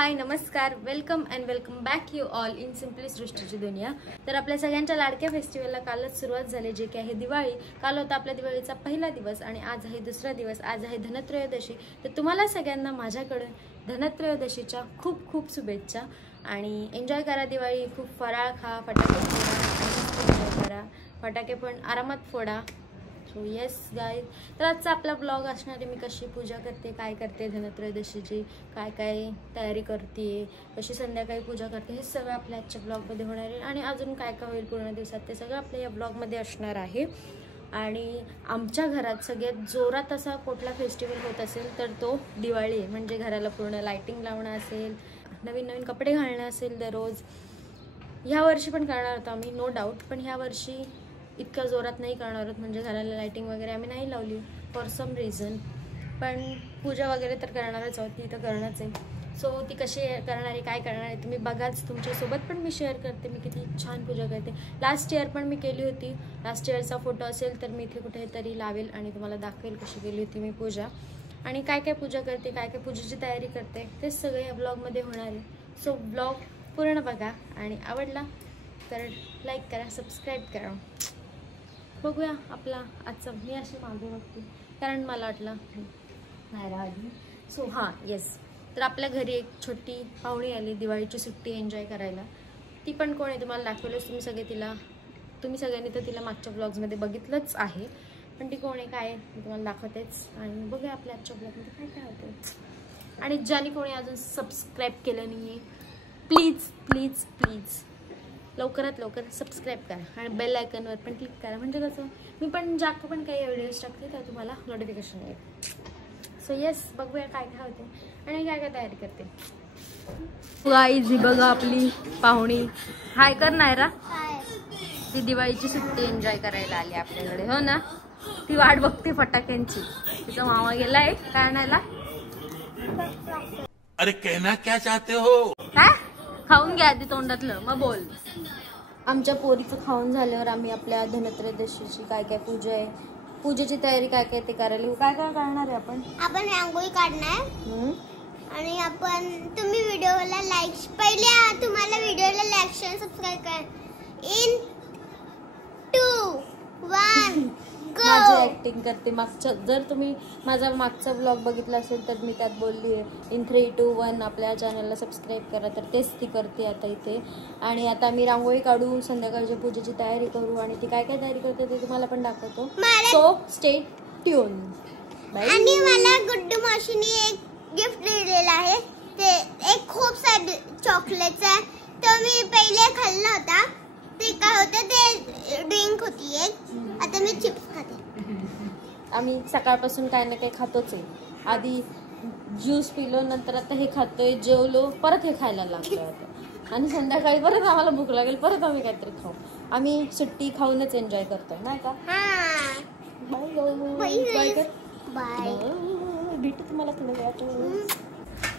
हाय नमस्कार, welcome and welcome back you all in simply सृष्टीची दुनिया। तर आपल्या सगळ्यांच्या लाडक्या फेस्टिवलला कालच सुरुवात झाली, जे की आहे दिवाळी। काल होता आपल्या दिवाळीचा पहिला दिवस आणि आज आहे दुसरा दिवस। आज आहे धनत्रयोदशी। तर तुम्हाला सगळ्यांना माझ्याकडून धनत्रयोदशीच्या खूप खूप शुभेच्छा आणि एन्जॉय करा दिवाळी। खूप फराळ खा, फटाके फोडा, करा फटाके पण आरामात फोडा। सो येस गाईज, तर आजचा आपला ब्लॉग असणार आहे मी कशी पूजा करते, काय करते धनत्रयोदशीची, काय काय तयारी करते, कशी संध्याकाळी पूजा करते, हे सगळं आपल्या आजच्या ब्लॉगमध्ये होणार आहे। आणि अजून काय काय होईल पूर्ण दिवसात ते सगळं आपल्या या ब्लॉगमध्ये असणार आहे। आणि आमच्या घरात सगळ्यात जोरात असा कुठला फेस्टिवल होत असेल तर तो दिवाळी आहे। म्हणजे घराला पूर्ण लाइटिंग लावणं असेल, नवीन नवीन कपडे घालणं असेल दररोज। ह्या वर्षी पण करणार होतो आम्ही, नो डाऊट, पण ह्या वर्षी इतक्या जोरात नाही करणार आहोत। म्हणजे घराला लाइटिंग वगैरे आम्ही नाही लावली फॉर सम रिझन, पण पूजा वगैरे तर करणारच आहोत, ती तर करणंच आहे। सो ती कशी करणार आहे, काय करणार आहे तुम्ही बघाच। तुमच्यासोबत पण मी शेअर करते मी किती छान पूजा करते। लास्ट इयर पण मी केली होती, लास्ट इयरचा फोटो असेल तर मी इथे कुठेतरी लावेल आणि तुम्हाला दाखवेल कशी केली होती मी पूजा आणि काय काय पूजा करते, काय काय पूजेची तयारी करते, ते सगळे या ब्लॉगमध्ये होणार आहे। सो ब्लॉग पूर्ण बघा आणि आवडला तर लाईक करा, सबस्क्राईब करा। बघूया आपला आजचा, मी अशी मागे बघते कारण मला वाटलं बाहेर आली। सो हां येस, तर आपल्या घरी एक छोटी पाहुणी आली दिवाळीची सुट्टी एन्जॉय करायला। ती पण कोण आहे तुम्हाला दाखवलंच तुम्ही सगळ्यांनी तर तिला मागच्या ब्लॉग्समध्ये बघितलंच आहे, पण ती कोण आहे काय मी तुम्हाला दाखवतेच। आणि बघूया आपल्या आजच्या ब्लॉगमध्ये काय काय होतं। आणि ज्याने कोणी अजून सबस्क्राईब केलं नाही आहे प्लीज प्लीज प्लीज लवकरात लवकर सबस्क्राईब करा आणि बेल आयकॉनवर पण क्लिक करा, म्हणजे कसं मी पण जास्त पण काही व्हिडिओज टाकते तर तुम्हाला नोटिफिकेशन येईल। सो येस, बघूया काय काय होते आणि काय काय तयारी करते। गाईज ही बघा आपली पाहुणी, हाय कर नायरा। ती दिवाळीची सुट्टी एन्जॉय करायला आली आपल्याकडे, हो ना। ती वाट बघते फटाक्यांची, तिचा मामा गेलाय काय आणायला। अरे कहना क्या चाहते हो? काय खाऊन घ्या आधी तोंडातलं मग बोल। आमच्या पोरीचं खाऊन झाल्यावर आम्ही आपल्या धनत्रयोदशीची काय काय पूजा आहे, पूजेची तयारी काय काय ते करायला काय काय करणार आहे। आपण रांगोळी काढणार आणि आपण तुम्ही व्हिडिओला लाईक, पहिले तुम्हाला व्हिडिओला लाईक शेअर सबस्क्राइब कर। इन 2 1 माझी ऍक्टिंग करते मागच्या, जर तुम्ही माझा मागचा ब्लॉग बघितला असेल तर मी त्यात बोलली आहे इन 3 2 1 आपल्या चॅनलला सबस्क्राईब करा, तर तेच ती करते आता इथे। आणि आता मी रांगोळी काढू, संध्याकाळच्या पूजेची तयारी करू आणि ती काय काय तयारी करते ते तुम्हाला पण दाखवतो। So stay tune. आणि मला गुड्डू मावशीने एक गिफ्ट दिलेला आहे, ते एक खूप सारे चॉकलेट्स आहे, तो मी पहिले खाल्ला होता। ते काय होतं, ते ड्रिंक होती एक, आता मी चिप्स खाते। आम्ही सकाळपासून काय ना काही खातोच आहे, आधी ज्यूस पिलो, नंतर आता हे खातोय, जेवलो, परत हे खायला लागलो आता आणि संध्याकाळी परत आम्हाला भूक लागेल, परत आम्ही काहीतरी खाऊ। आम्ही सुट्टी खाऊनच एन्जॉय करतोय नाही का। बाय बाय, भेटू तुम्हाला थोड्या वेळात,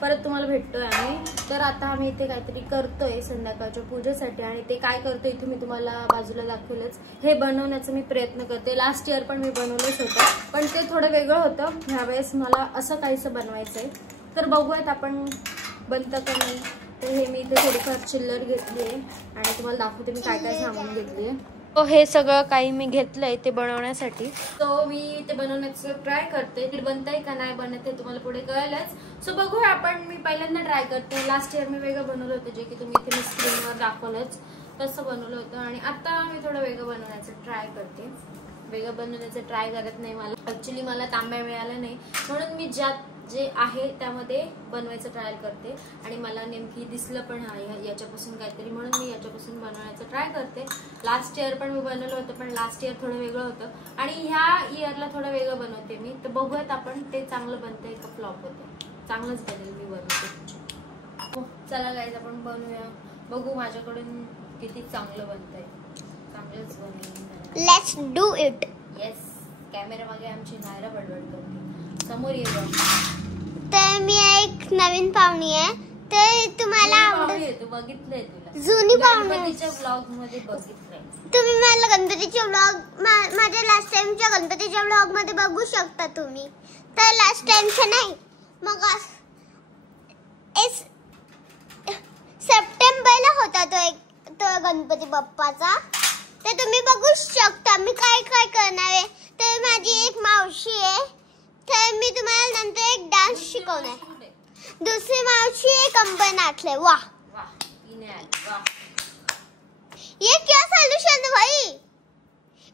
परत तुम्हाला भेटतोय आम्ही। तर आता आम्ही इथे काहीतरी करतोय संध्याकाळच्या पूजेसाठी आणि ते काय करतोय इथे मी तुम्हाला बाजूला दाखवलंच। हे बनवण्याचा मी प्रयत्न करते, लास्ट इयर पण मी बनवलंच होतं पण ते थोडं वेगळं होतं, ह्यावेळेस मला असं काहीसं बनवायचंय। तर बघूयात आपण बनतं का नाही। तर हे मी इथे थोडीफार चिल्लर घेतली आहे आणि तुम्हाला दाखवते मी काय काय सामान घेतली आहे। तो हे सगळं काही मी घेतलंय ते बनवण्यासाठी, तो मी ते बनवण्याचं ट्राय करते, ते बनतंय का नाही बनत ते तुम्हाला पुढे कळेलच। सो बघूया आपण, मी पहिल्यांदा ट्राय करते। लास्ट इयर मी वेगळं बनवलं होतं, जे की तुम्ही इथे मी स्क्रीनवर दाखवलंच तसं बनवलं होतं आणि आता मी थोडं वेगळं बनवण्याचं ट्राय करते। वेगळं बनवण्याचं ट्राय करत नाही, मला ऍक्च्युली मला तांब्या मिळाला नाही म्हणून मी जे आहे त्यामध्ये बनवायचं ट्रायल करते आणि मला नेमकी दिसलं पण याच्यापासून काहीतरी, म्हणून मी याच्यापासून बनवण्याचं ट्राय करते। लास्ट इयर पण मी बनवलं होतं पण लास्ट इयर थोडं वेगळं होतं आणि ह्या इयरला थोडं वेगळं बनवते मी। तर बघूयात आपण ते चांगलं बनतंय का फ्लॉप होतं, चांगलंच बनेल मी बनवते। चला गाईज आपण बनवूया, बघू माझ्याकडून किती चांगलं बनतंय, चांगलंच बनेल। Let's do it. Yes, camera मागे आमची नायरा बडबड करते, समोर ये। तर मी एक नवीन पाहुणी आहे, तर तुम्हाला आवडेल, बघितलंय तुला जुनी पाहुणी गणपतीच्या ब्लॉग मध्ये बघितलंय तुम्ही, मला गणपतीचे व्लॉग, माझ्या लास्ट टाइमच्या गणपतीच्या व्लॉग मध्ये बघू शकता तुम्ही। तर लास्ट टाइमचं नाही, मग सप्टेंबरला होता तो गणपती बाप्पाचा. तर तुम्ही बघू शकता मी काय काय करणार आहे. तर माझी एक मावशी आहे, तर मी तुम्हाला नंतर एक डान्स शिकवणार. दूसरी मावशी एक अंबर नाचले. वाह ये क्या सोल्यूशन है भाई,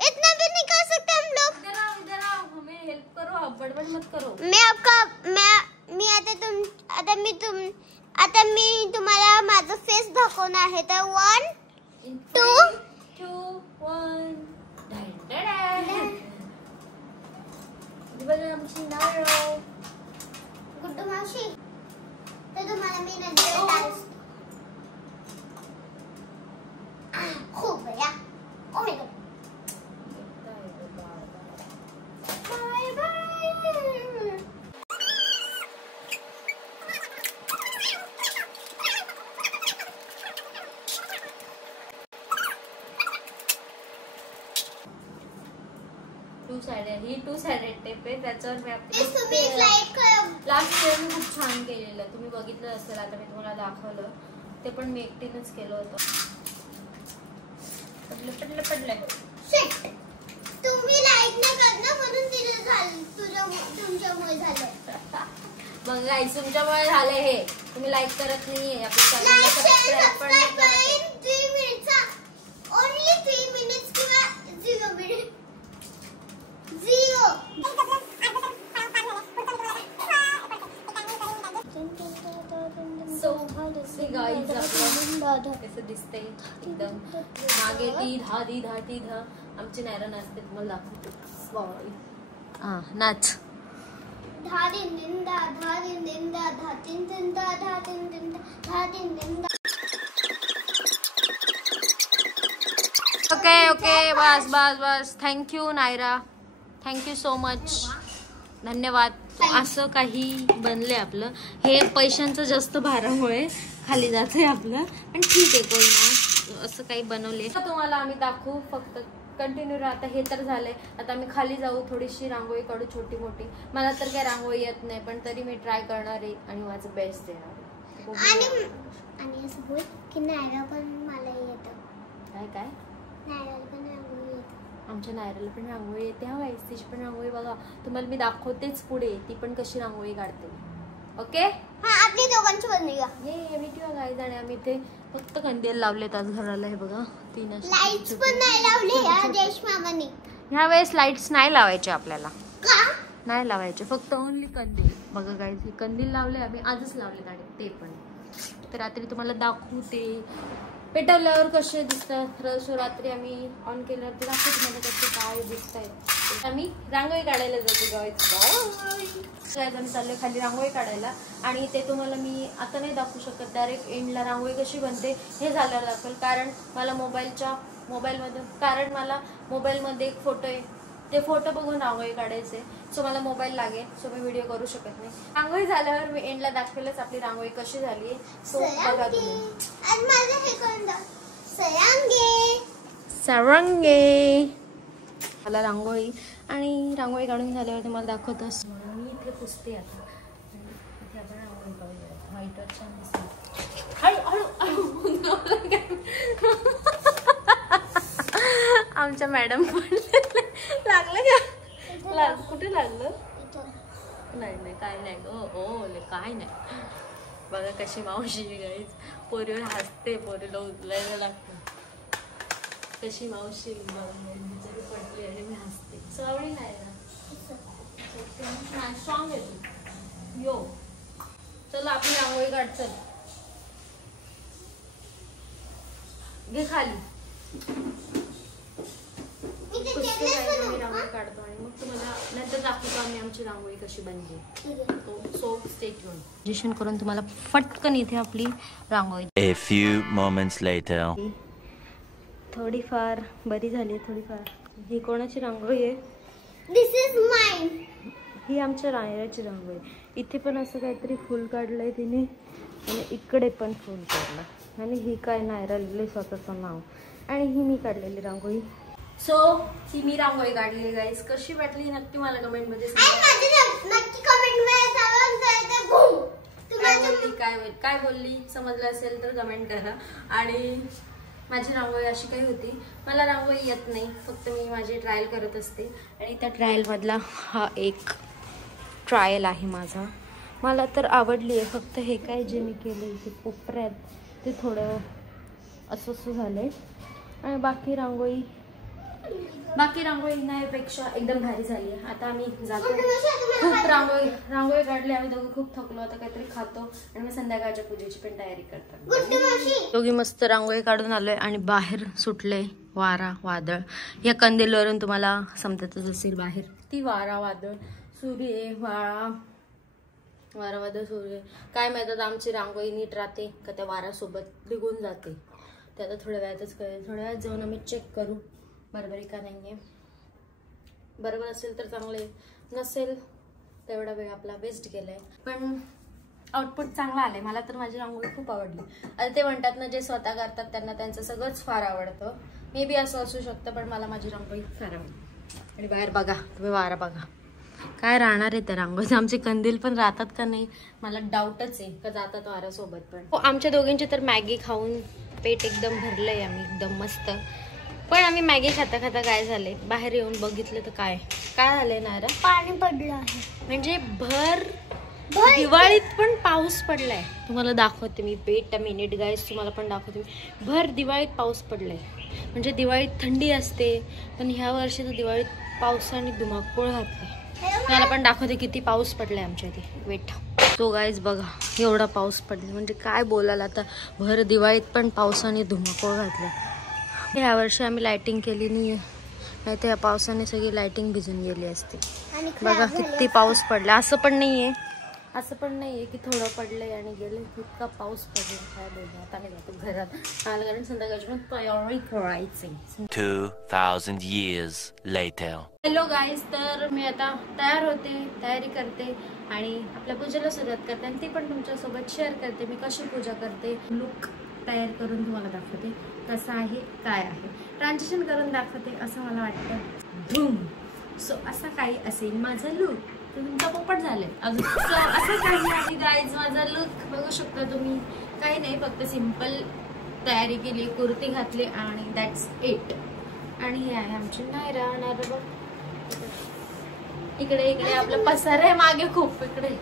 इतना भी नहीं कर सकते हम लोग. इधर आओ, हमें हेल्प करो, आप बड़बड़ मत करो. मी तुम्हाला माझा फेस दाखवणार आहे. तर 1 2 1 गुड्डू मावशी. तर तुम्हाला मी नंतर डान्स खूप बढिया. Oh my God. Bye bye. Two sided tape आहे. त्याच्यावर मी प्लीज तुम्ही लाईक करा. लास्ट इयर मी खूप छान केलेलं, तुम्ही बघितलं असेल. आता मी तुम्हाला दाखवलं, ते पण मी एकटीनेच केलं होतं. पडलं. तुम्ही लाईक नाही करत ना, म्हणून तिला झालं. तुमच्यामुळे झालं. मग गाईस तुमच्यामुळे झालंय हे. तुम्ही लाईक करत नाहीये आपल्या चॅनलला, सबस्क्राइब पण नाही करत. 3 मिनिट्सचा ओन्ली 3 मिनिट्स किंवा 0 मिनिट 0. सो गाईज आपलं कसं दिसतंय एकदम मागे धी धा. आमची नायरा नाचते, तुम्हाला दाखवते. हा नाच. धा दिन दिन दा धा दिन दिन दा धा तीन दिन दा धा तीन दिन दा धा तीन दिन दा. ओके बस. Thank you Naira, thank you so much, धन्यवाद. असं काही बनलंय आपलं. हे पैशांचं जास्त भारामुळे खाली जातंय आपलं, पण ठीक आहे, कोण ना. असं काही बनवले तुम्हाला आम्ही दाखवू. फक्त कंटिन्यू राहता. हे तर झालंय. आता आम्ही खाली जाऊ, थोडीशी रांगोळी काढू छोटी मोठी. मला तर काही रांगोळी येत नाही, पण तरी मी ट्राय करणार आहे आणि माझं बेस्ट देणार. आणि असं बोल की नायरा पण मला येतं. काय नायराला पण रांगोळी येतं. आमच्या नायराला पण रांगोळी येते. हा गाईस, तिची पण रांगोळी बघा. तुम्हाला मी दाखवतेच पुढे ती पण कशी रांगोळी काढते. ओके, हा आपली दोघांची बनवूया. ये व्हिडिओ गाईज. आणि आम्ही ते फक्त कंदील लावलेत आज घराला. हे बघा 3 लाईट्स पण नाही लावले या देश मामाने. ह्या वेळेस लाईट्स नाही लावायचे आपल्याला. का नाही लावायचे, फक्त ओनली कंदील. बघा गाईज, हे कंदील लावले आम्ही आजच लावले आणि ते पण. तर रात्री तुम्हाला दाखवू ते पेटवल्यावर कसे दिसतात. रात्री आम्ही ऑन केल्यावर ते दाखवू तुम्हाला कसे काय दिसत आहेत. आम्ही रांगोळी काढायला जातो गाईज. आम्ही चालले खाली रांगोळी काढायला, आणि ते तुम्हाला मी आता नाही दाखवू शकत. डायरेक्ट एंडला रांगोळी कशी बनते हे झाल्यावर दाखवेल. कारण मला मोबाईलमध्ये एक फोटो आहे, ते फोटो बघून रांगोळी काढायचे. सो मला मोबाईल लागेल, सो मी व्हिडिओ करू शकत नाही. रांगोळी झाल्यावर मी एंडला दाखवेलच आपली रांगोळी कशी झाली आहे. सो बघा तुम्ही. सरंगे मला रांगोळी, आणि रांगोळी काढून झाल्यावर तुम्हाला दाखवत असतो. मी इथे पुसते आता. इथे आपण रांगोळी काढूया. व्हाईटवर छान दिसते. आमच्या मॅडम पण लागलं का? कुठे लागलं? नाही काय नाही काय नाही. बघा कशी मावशी गाईज पोरीवर हसते. पोरीला उचलायला लागतं. कशी मावशी पडली आणि मी हसते. सवडी नाही ना, स्ट्रॉंग आहे तू. यो चल आपली रांगोळी काढ. चल घे खाली. रांगोळी काढतो आणि मग तुम्हाला नंतर दाखवतो आम्ही आमची रांगोळी कशी बनते. So stay tune. पोझिशन करून तुम्हाला फटकन इथे आपली रांगोळी. A few moments later. थोडीफार बरी झाली. थोडीफार. ही कोणाची रांगोळी आहे? दिस इज माइन. ही आमच्या रायराची रांगोळी. इथे पण असं काहीतरी फुल काढलंय तिने, आणि इकडे पण फुल काढलं. आणि ही काय नायरा लिहिलंय स्वतःचं नाव. आणि ही मी काढलेली रांगोळी. सो ही मी रांगोळी काढलेली गाईज. कशी वाटली नक्की मला कमेंट मध्ये सांगा. नक्की कमेंट मध्ये सांगा. काय काय बोलली समजलं असेल तर कमेंट करा. आणि माझी रांगोळी अशी काही होती. मला रांगोळी येत नाही, फक्त मी माझी ट्रायल करत असते. आणि त्या ट्रायलमधला हा एक ट्रायल आहे माझा. मला तर आवडली आहे. फक्त हे काय जे मी केलं इथे कोपऱ्यात ते थोडं असं झालं आहे. आणि बाकी रांगोळी नाहीपेक्षा एकदम भारी झाली आहे. आता आम्ही जातो. खूप रांगोळी काढली आम्ही दोघं. खूप थकलो. आता काहीतरी खातो आणि मग संध्याकाळच्या पूजेची पण तयारी करतो. दोघी मस्त रांगोळी काढून आलोय आणि बाहेर सुटले वारा वादळ. या कंदीलवरून तुम्हाला समजतच असेल बाहेर ती वारा वादळ सूर्य वारा वादळ सूर्य. काय माहिती आमची रांगोळी नीट राहते का त्या वाऱ्यासोबत निघून जाते ते आता थोड्या वेळातच कळेल. थोड्या वेळात जाऊन आम्ही चेक करू बरोबर आहे का नाहीये. बरोबर असेल तर चांगले, नसेल तेवढा वेळ आपला वेस्ट गेलाय. पण आउटपुट चांगला आलाय. मला तर माझी रांगोळी खूप आवडली. आता ते म्हणतात ना जे स्वतः करतात त्यांना त्यांचं सगळंच फार आवडतं. मे बी असं असू शकतं, पण मला माझी रांगोळी फार आवडली. आणि बाहेर बघा तुम्ही वारा बघा काय राहणार आहे त्या रांगोळी. आमचे कंदील पण राहतात का नाही मला डाऊटच आहे का जातात वाऱ्यासोबत पण. आमच्या दोघींची तर मॅगी खाऊन पेट एकदम भरलंय आम्ही एकदम मस्त. पण आम्ही मॅगी खाता खाता काय झालंय बाहेर येऊन बघितलं तर काय झालंय ना रे, पाणी पडलं आहे. म्हणजे भर दिवाळीत पण पाऊस पडलाय. तुम्हाला दाखवते मी वेट अ मिनिट गाईज, तुम्हाला पण दाखवते मी. भर दिवाळीत पाऊस पडलाय. म्हणजे दिवाळीत थंडी असते पण ह्या वर्षी तर दिवाळीत पावसाने धुमाकूळ घातले. मला पण दाखवते किती पाऊस पडलाय आमच्या इथे. वेट तो गाईज बघा एवढा पाऊस पडला. म्हणजे काय बोलायला आता. भर दिवाळीत पण पावसाने धुमाकूळ घातला. ह्या वर्षी आम्ही लाइटिंग केली नाहीये, नाही तर या पावसाने सगळी लाइटिंग भिजून गेली असते. बघा किती पाऊस पडला. असं पण नाहीये की थोडं पडलंय आणि गेले. इतका पाऊस पडला काय बोलतो. आता मी जातो घरात. मला कारण संध्याकाळची पण तयारी करायची. 2000 years later. हॅलो गाईज, तर मी आता तयारी करते आणि आपल्या पूजेला सुरुवात करते आणि ती पण तुमच्यासोबत शेअर करते. मी कशी पूजा करते, लुक तयार करून तुम्हाला दाखवते कसं आहे काय आहे. ट्रान्झिशन करून दाखवते असं मला वाटतं. धूम. सो असा काही असेल माझा लुक. तुमचा पोपट झालाय अजून. असं काही आहे गाईज माझा लुक. बघू शकता तुम्ही. काही नाही, फक्त सिंपल तयारी केली, कुर्ती घातली आणि दॅट्स इट. आणि हे आहे आमची नाही राहणार बघ. इकडे आपलं पसार आहे मागे खूप इकडे.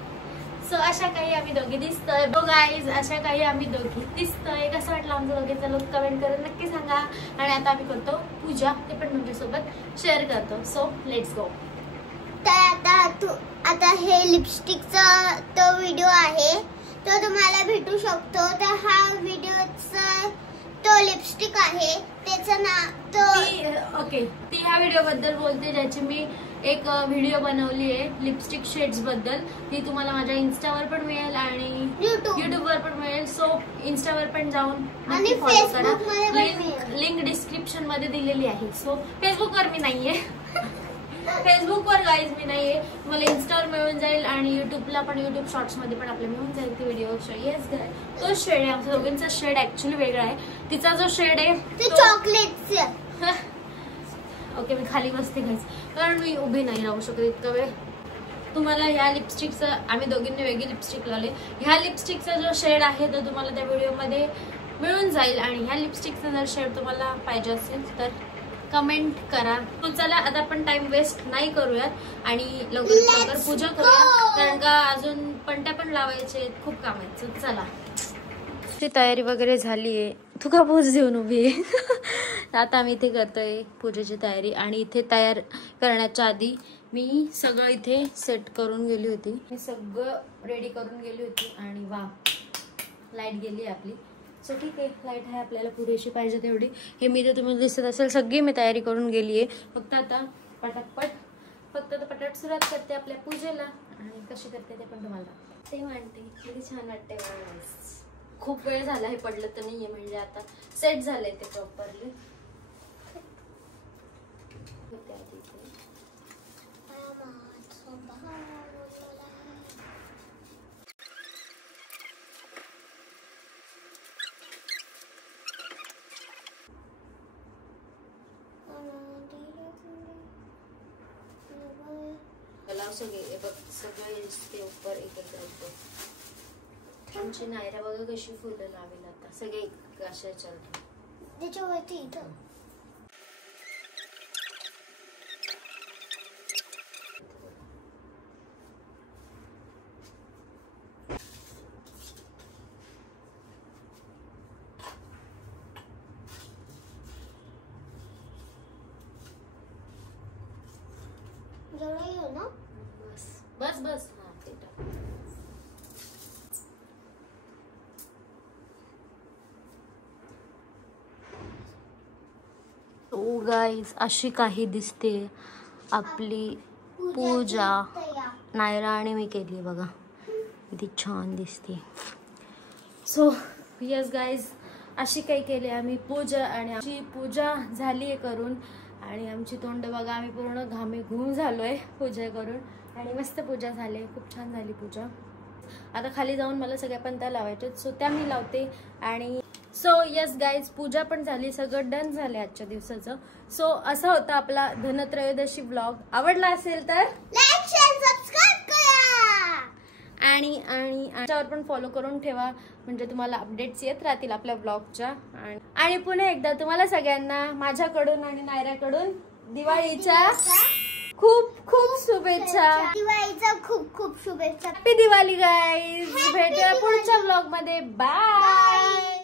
सो अशा काही आम्ही दोघी दिसतोय. बघ गाईज अशा काही आम्ही दोघी दिसतोय. कसं वाटलं आमचं दोघीचा लुक कमेंट करून नक्की सांगा. आणि आता आम्ही करतो पूजा, ते पण तुमच्यासोबत शेअर करतो. So let's go. तर आता हे लिपस्टिकचा तो व्हिडिओ आहे तो तुम्हाला भेटू शकतो. तर हा व्हिडिओचा तो लिपस्टिक आहे त्याचं नाव ओके. ती ह्या व्हिडिओ बद्दल बोलते ज्याची मी एक व्हिडिओ बनवली आहे लिपस्टिक शेड्स बद्दल. ती तुम्हाला माझ्या इंस्टावर पण मिळेल आणि युट्यूबवर पण मिळेल. सो इंस्टावर पण जाऊन फॉलो करा. लिंक डिस्क्रिप्शन मध्ये दिलेली आहे. सो फेसबुकवर मी नाहीये. फेसबुकवर गाईज मी नाहीये. मला इंस्टावर मिळून जाईल आणि युट्यूबला पण, युट्यूब शॉर्ट्स मध्ये पण आपल्याला मिळून जाईल ती व्हिडिओ. येस तो शेड आहे आमच्या दोघींचा. शेड ऍक्च्युअली वेगळा आहे. तिचा जो शेड आहे तो चॉकलेट. ओके मी खाली बसते गाईज कारण मी उभी नाही राहू शकत इतका वेळ. तुम्हाला ह्या लिपस्टिकचं, आम्ही दोघींनी वेगळी लिपस्टिक लावली. ह्या लिपस्टिकचा जो शेड आहे तो तुम्हाला त्या व्हिडिओमध्ये मिळून जाईल. आणि ह्या लिपस्टिकचा जर शेड तुम्हाला पाहिजे असेल तर कमेंट करा. तो चला आता आपण टाइम वेस्ट नाही करूयात आणि लवकर पूजा करूया कारण का अजून पणट्या पण लावायचे, खूप काम आहेत. चला तयारी वगैरे झालीये. तू का पोज देऊन उभी आहे. आता आम्ही इथे करतोय पूजेची तयारी. आणि इथे तयार करण्याच्या आधी मी सगळं इथे सेट करून गेली होती. मी सगळं रेडी करून गेली होती आणि वा लाईट गेली आपली. सो ठीक आहे, लाईट आहे आपल्याला पुरेशी पाहिजे तेवढी. हे मी तर तुम्हाला दिसत असेल सगळी मी तयारी करून गेली आहे. फक्त आता पटापट सुरुवात करते आपल्या पूजेला. आणि कशी करते ते पण तुम्हाला ते म्हणते. किती छान वाटते. खूप वेळ झाला हे पडलं तर नाहीये, म्हणजे आता सेट झालंय ते प्रॉपरली. सगळे बघ सगळे ते ऊपर एकत्र. आमची नायरा बघा कशी फुलं लावेल आता सगळे कशा चालतात त्याच्यावरती इथं जवळ येऊ ना बस बस बस हा ते टाक ओ गाईज अशी काही दिसते आपली पूजा नायरा आणि मी केली बघा किती छान दिसते सो यस गाईज अशी काही केली आम्ही पूजा आणि आमची पूजा झाली आहे करून आणि आमची तोंड बघा आम्ही पूर्ण घामे घुम झालोय पूजा करून आणि मस्त पूजा झाली खूप छान झाली पूजा आता खाली जाऊन मला सगळ्या पंत्या लावायच्या सो त्या मी लावते आणि सो यस गाईज पूजा पण झाली सगळं डन झाले आजच्या दिवसाचं सो असा होता आपला धनत्रयोदशी व्लॉग आवडला असेल तर लाईक शेअर सबस्क्राइब करा आणि त्याच्यावर पण फॉलो करून ठेवा म्हणजे तुम्हाला अपडेट्स येत राहतील आपल्या ब्लॉगच्या आणि पुन्हा एकदा तुम्हाला सगळ्यांना माझ्याकडून आणि नायराकडून दिवाळीच्या खूप खूप शुभेच्छा दिवाळीच्या खूप खूप शुभेच्छा हॅपी दिवाळी गाईज भेटूया पुढच्या ब्लॉग मध्ये बाय